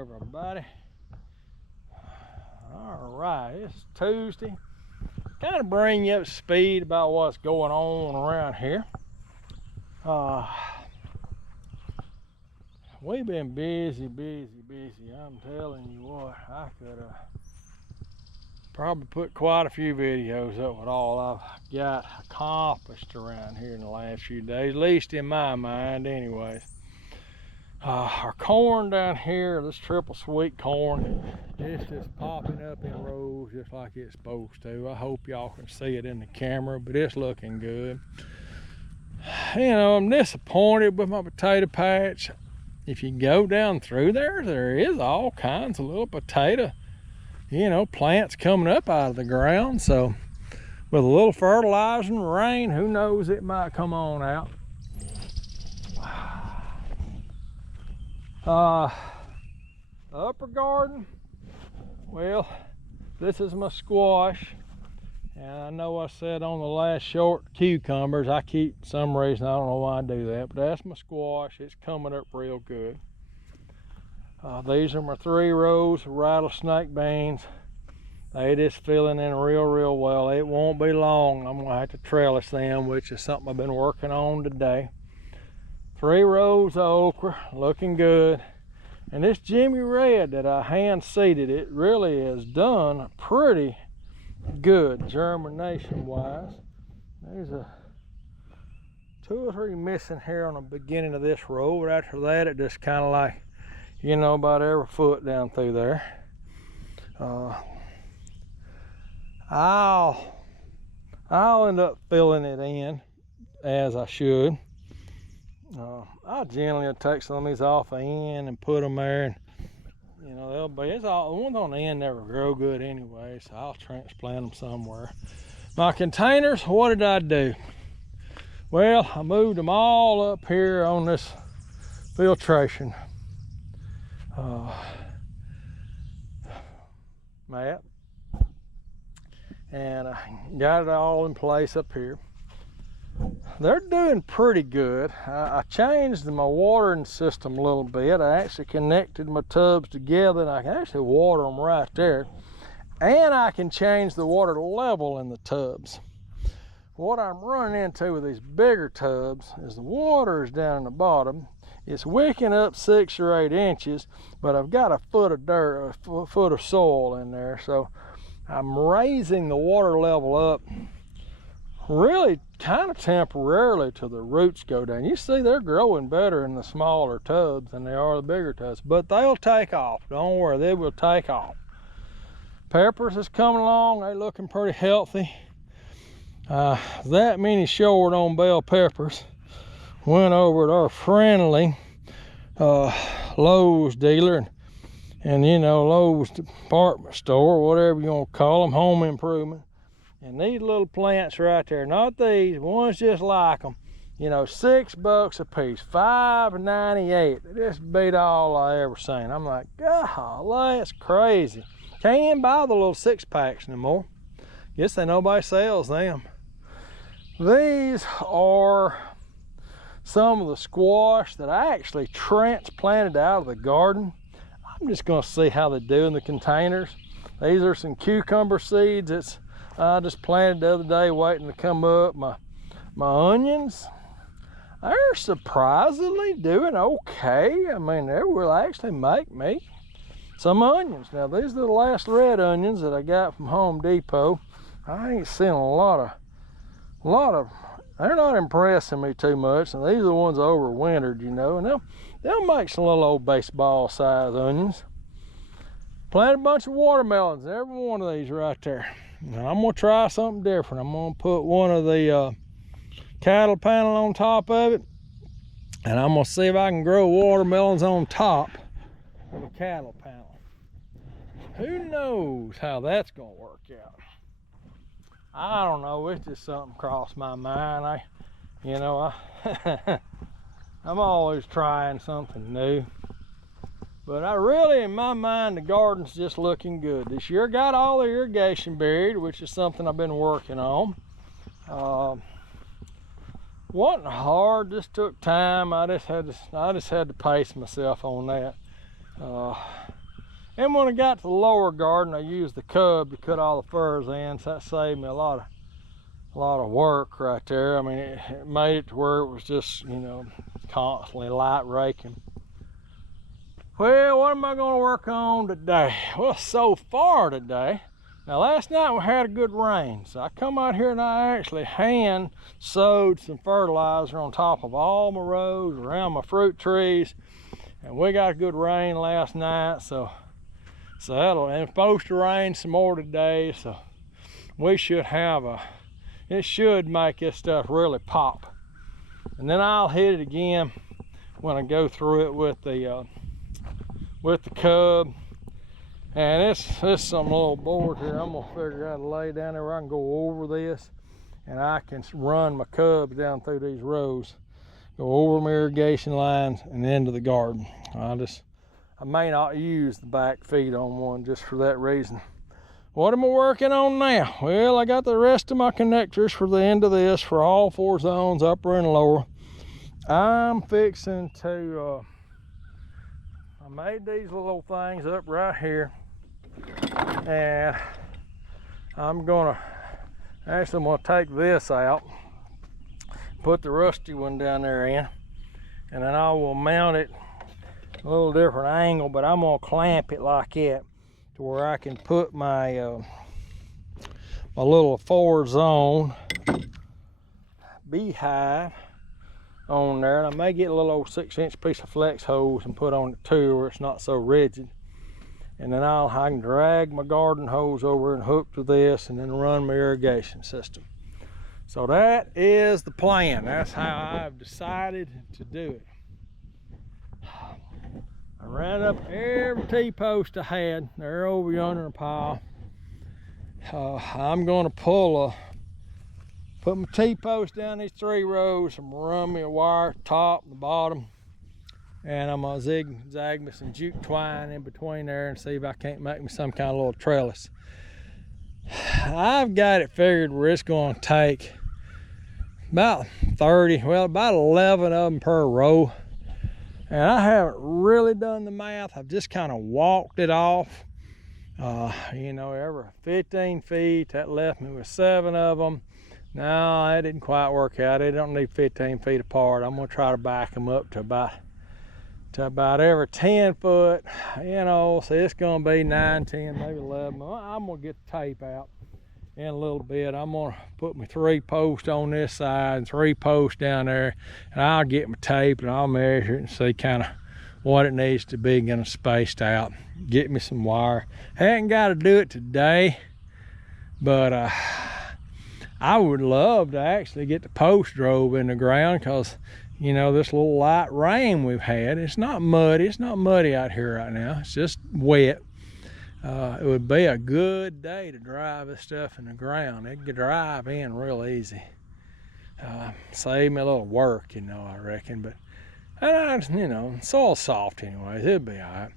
everybody. All right, it's Tuesday. Kind of bring you up to speed about what's going on around here. We've been busy. I'm telling you what, I could probably put quite a few videos up with all I've got accomplished around here in the last few days, at least in my mind anyways. Our corn down here, this triple sweet corn, it's just popping up in rows just like it's supposed to. I hope y'all can see it in the camera, but it's looking good. You know, I'm disappointed with my potato patch. If you go down through there is all kinds of little potato, plants coming up out of the ground. So with a little fertilizer and rain, who knows, it might come on out. Upper garden, well, this is my squash, and I know I said on the last short cucumbers, I keep, for some reason, I don't know why I do that, but that's my squash. It's coming up real good. These are my 3 rows of rattlesnake beans. They just filling in real well. It won't be long, I'm gonna have to trellis them, which is something I've been working on today. 3 rows of okra, looking good. And this Jimmy Red that I hand seeded, it really has done pretty good germination wise. There's 2 or 3 missing here on the beginning of this row, but after that it just kind of like, about every foot down through there. I'll end up filling it in as I should. I'll generally take some of these off the end and put them there, and they'll be, the ones on the end never grow good anyway, so I'll transplant them somewhere. My containers, what did I do? Well, I moved them all up here on this filtration mat, and I got it all in place up here. They're doing pretty good. I changed my watering system a little bit. I actually connected my tubs together, and I can actually water them right there. And I can change the water level in the tubs. What I'm running into with these bigger tubs is the water is down in the bottom. It's wicking up 6 or 8 inches, but I've got a foot of dirt, a foot of soil in there. So I'm raising the water level up really kind of temporarily till the roots go down. You see, they're growing better in the smaller tubs than they are the bigger tubs, but they'll take off. Don't worry, they will take off. Peppers is coming along. They're looking pretty healthy. That many short on bell peppers. Went over to our friendly Lowe's dealer, and Lowe's department store, whatever you want to call them, home improvement. And these little plants right there, not these, ones just like them, $6 a piece, $5.98. They just beat all I ever seen. I'm like, golly, that's crazy. Can't even buy the little 6-packs anymore. Guess nobody sells them. These are some of the squash that I actually transplanted out of the garden. I'm just gonna see how they do in the containers. These are some cucumber seeds I just planted the other day, waiting to come up. My onions, they're surprisingly doing okay. I mean, they will actually make me some onions. Now, these are the last red onions that I got from Home Depot. I ain't seen a lot of, they're not impressing me too much. And these are the ones that overwintered, and they'll make some little old baseball size onions. Planted a bunch of watermelons, every one of these right there. Now, I'm gonna try something different. I'm gonna put one of the cattle panel on top of it, and I'm gonna see if I can grow watermelons on top of a cattle panel. Who knows how that's gonna work out? I don't know. It's just something crossed my mind. I'm always trying something new. But I really, in my mind, the garden's just looking good. This year got all the irrigation buried, which is something I've been working on. Wasn't hard, just took time. I just had to pace myself on that. And when I got to the lower garden, I used the cub to cut all the furze in, so that saved me a lot of work right there. I mean, it made it to where it was just, you know, constantly light raking. Well, what am I going to work on today? Well, so far today, now last night we had a good rain, so I come out here and I actually hand sowed some fertilizer on top of all my rows around my fruit trees, and we got a good rain last night, so that'll, and it's supposed to rain some more today, so we should have it should make this stuff really pop. And then I'll hit it again when I go through it with the cub. And this some little board here. I'm gonna figure out a lay down there where I can go over this, and I can run my cubs down through these rows, go over my irrigation lines and into the garden. I may not use the back feed on one just for that reason. What am I working on now? Well, I got the rest of my connectors for the end of this for all 4 zones, upper and lower. I'm fixing to, I made these little things up right here, and I'm gonna take this out, put the rusty one down there in, and then I will mount it a little different angle, but I'm gonna clamp it like that to where I can put my my little 4 zone beehive on there. And I may get a little old 6-inch piece of flex hose and put on it too, where it's not so rigid. And then I can drag my garden hose over and hook to this and then run my irrigation system. So that is the plan. That's how I've decided to do it. I ran up every T-post I had. They're over yonder in a pile. I'm gonna put my T-post down these 3 rows. I'm gonna run me a wire top and the bottom, and I'm gonna zigzag me some jute twine in between there and see if I can't make me some kind of little trellis. I've got it figured where it's gonna take about 11 of them per row. And I haven't really done the math. I've just kind of walked it off. You know, every 15 feet, that left me with 7 of them. No, that didn't quite work out. They don't need 15 feet apart. I'm gonna try to back them up to about every 10 foot. You know, so it's gonna be 9, 10, maybe 11. I'm gonna get the tape out in a little bit. I'm gonna put my 3 posts on this side and 3 posts down there, and I'll get my tape and I'll measure it and see kind of what it needs to be, getting spaced out. Get me some wire. Hadn't got to do it today, but I would love to actually get the post drove in the ground, because you know, this little light rain we've had, it's not muddy. It's not muddy out here right now. It's just wet. It would be a good day to drive this stuff in the ground. It could drive in real easy. Save me a little work, you know, I reckon. But, you know, soil's soft anyways. It'll be all right.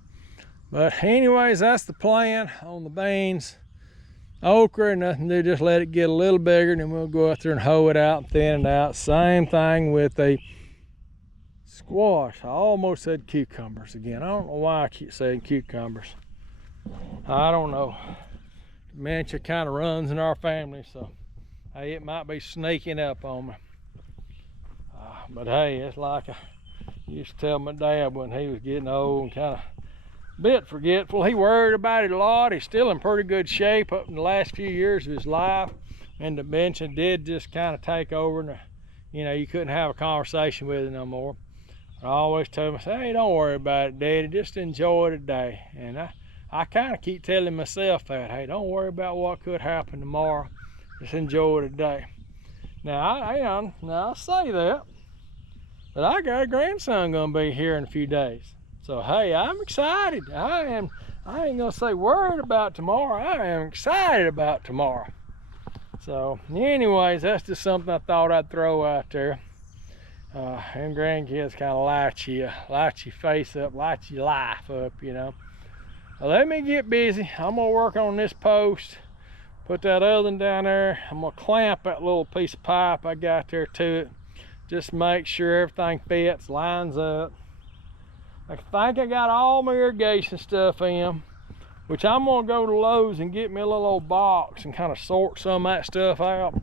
But anyways, that's the plan on the beans. Okra, nothing to do, just let it get a little bigger, and then we'll go out there and hoe it out and thin it out. Same thing with the squash. I almost said cucumbers again. I don't know why I keep saying cucumbers. I don't know. Dementia kind of runs in our family, so hey, it might be sneaking up on me. But hey, it's like I used to tell my dad when he was getting old and kind of a bit forgetful. He worried about it a lot. He's still in pretty good shape up in the last few years of his life, and dementia did just kind of take over, and you know, you couldn't have a conversation with him no more. I always told him, I said, hey, don't worry about it, Daddy, just enjoy today. And I kind of keep telling myself that, hey, don't worry about what could happen tomorrow, just enjoy today. Now I say that, but I got a grandson gonna be here in a few days. So hey, I'm excited. I ain't gonna say worried about tomorrow. I am excited about tomorrow. So anyways, that's just something I thought I'd throw out there. And grandkids kind of light your face up, light your life up, you know. Well, let me get busy. I'm gonna work on this post, put that other one down there. I'm gonna clamp that little piece of pipe I got there to it. Just make sure everything fits, lines up. I think I got all my irrigation stuff in. which I'm gonna go to Lowe's and get me a little old box and kind of sort some of that stuff out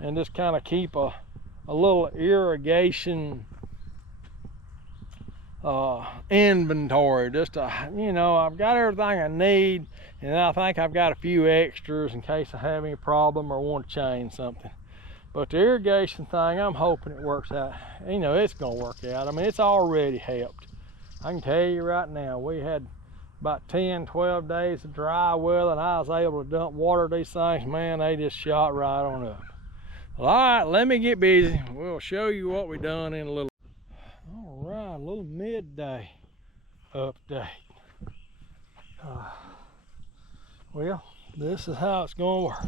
and just kind of keep a little irrigation inventory. Just you know, I've got everything I need, and I think I've got a few extras in case I have any problem or want to change something. But the irrigation thing, I'm hoping it works out. You know, it's gonna work out. I mean, it's already helped. I can tell you right now, we had about 10, 12 days of dry weather, and I was able to dump water these things. Man, they just shot right on up. Well, all right, let me get busy. We'll show you what we done in a little. All right, a little midday update. Well, this is how it's gonna work.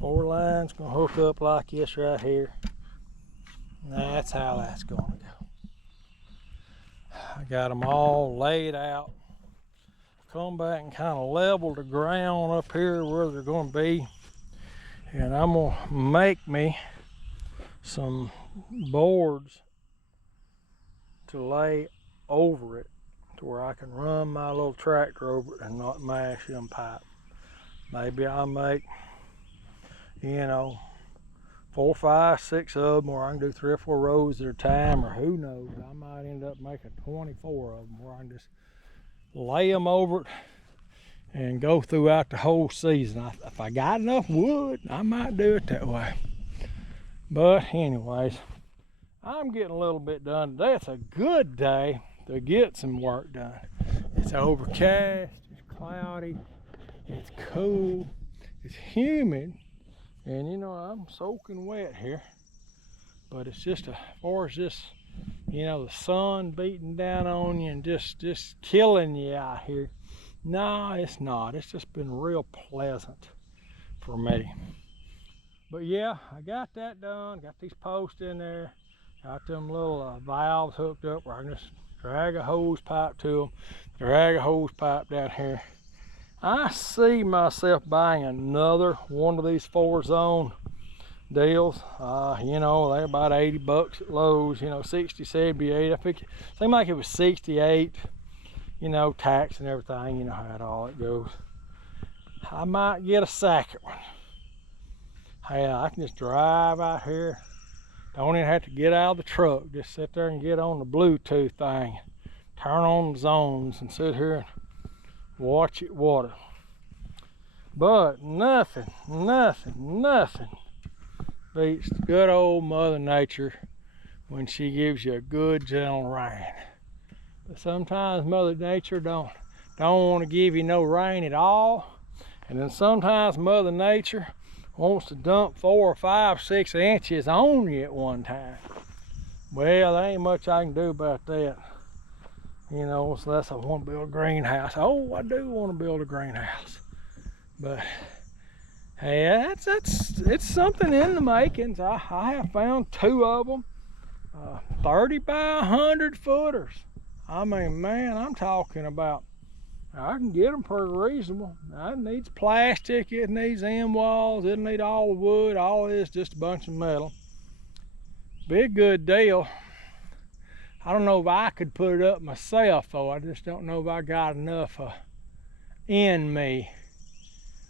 4 lines gonna hook up like this right here. That's how that's gonna go. I got them all laid out. Come back and kind of level the ground up here where they're gonna be. And I'm gonna make me some boards to lay over it to where I can run my little tractor over it and not mash them pipe. Maybe I'll make, you know, 4, 5, 6 of them, or I can do 3 or 4 rows at a time, or who knows. I might end up making 24 of them where I can just lay them over it and go throughout the whole season. If I got enough wood, I might do it that way. But anyways, I'm getting a little bit done today. It's a good day to get some work done. It's overcast, it's cloudy, it's cool, it's humid, and you know, I'm soaking wet here. But it's just as far as this, you know, the sun beating down on you and just killing you out here. No, it's not. It's just been real pleasant for me. But yeah, I got that done. Got these posts in there. Got them little valves hooked up where I can just drag a hose pipe to them. Drag a hose pipe down here. I see myself buying another one of these 4-zone deals. You know, they're about 80 bucks at Lowe's. You know, 60, 78. I think it seemed like it was 68. You know, tax and everything. You know how it goes. I might get a second one. Hey, I can just drive out here. Don't even have to get out of the truck. Just sit there and get on the Bluetooth thing. Turn on the zones and sit here and watch it water. But nothing beats good old Mother Nature when she gives you a good gentle rain. But sometimes Mother Nature don't want to give you no rain at all. And then sometimes Mother Nature wants to dump 4, 5, 6 inches on you at one time. Well, there ain't much I can do about that. You know, unless I want to build a greenhouse. Oh, I do want to build a greenhouse. But hey, it's something in the makings. I have found 2 of them, 30 by 100 footers. I mean, man, I'm talking about, I can get them pretty reasonable. It needs plastic, it needs end walls, it needs all the wood, all this just a bunch of metal. Be a good deal. I don't know if I could put it up myself though. I just don't know if I got enough in me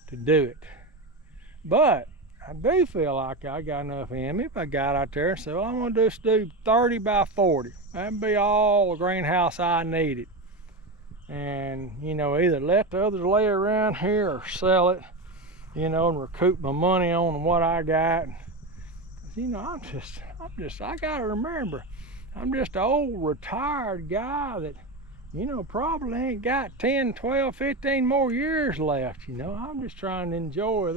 to do it. But I do feel like I got enough in me if I got out there and said, well, I'm gonna just do 30 by 40. That'd be all the greenhouse I needed. And you know, either let the others lay around here or sell it, you know, and recoup my money on what I got. You know, I gotta remember, I'm just an old retired guy that, you know, probably ain't got 10, 12, 15 more years left. You know, I'm just trying to enjoy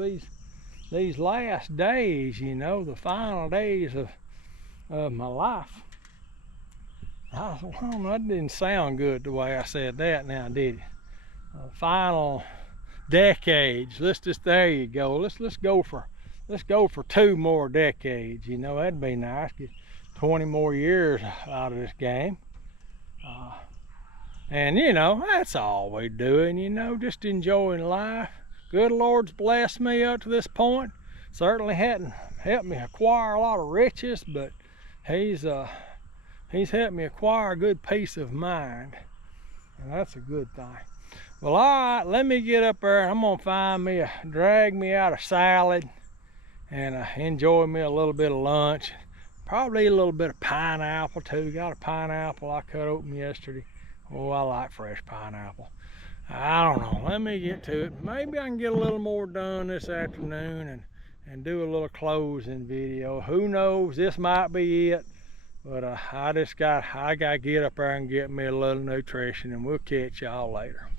these last days, you know, the final days of my life. I don't know, that didn't sound good the way I said that now, did it? Final decades. There you go. Let's go for 2 more decades. You know, that'd be nice. Get 20 more years out of this game. And you know, that's all we're doing, you know, just enjoying life. Good Lord's blessed me up to this point. Certainly hadn't helped me acquire a lot of riches, but he's helped me acquire a good peace of mind. and that's a good thing. Well, all right, let me get up there. I'm gonna find me drag me out a salad and enjoy me a little bit of lunch. Probably eat a little bit of pineapple too. Got a pineapple I cut open yesterday. Oh, I like fresh pineapple. I don't know, let me get to it. Maybe I can get a little more done this afternoon and do a little closing video. Who knows, this might be it. But I gotta get up there and get me a little nutrition, and we'll catch y'all later.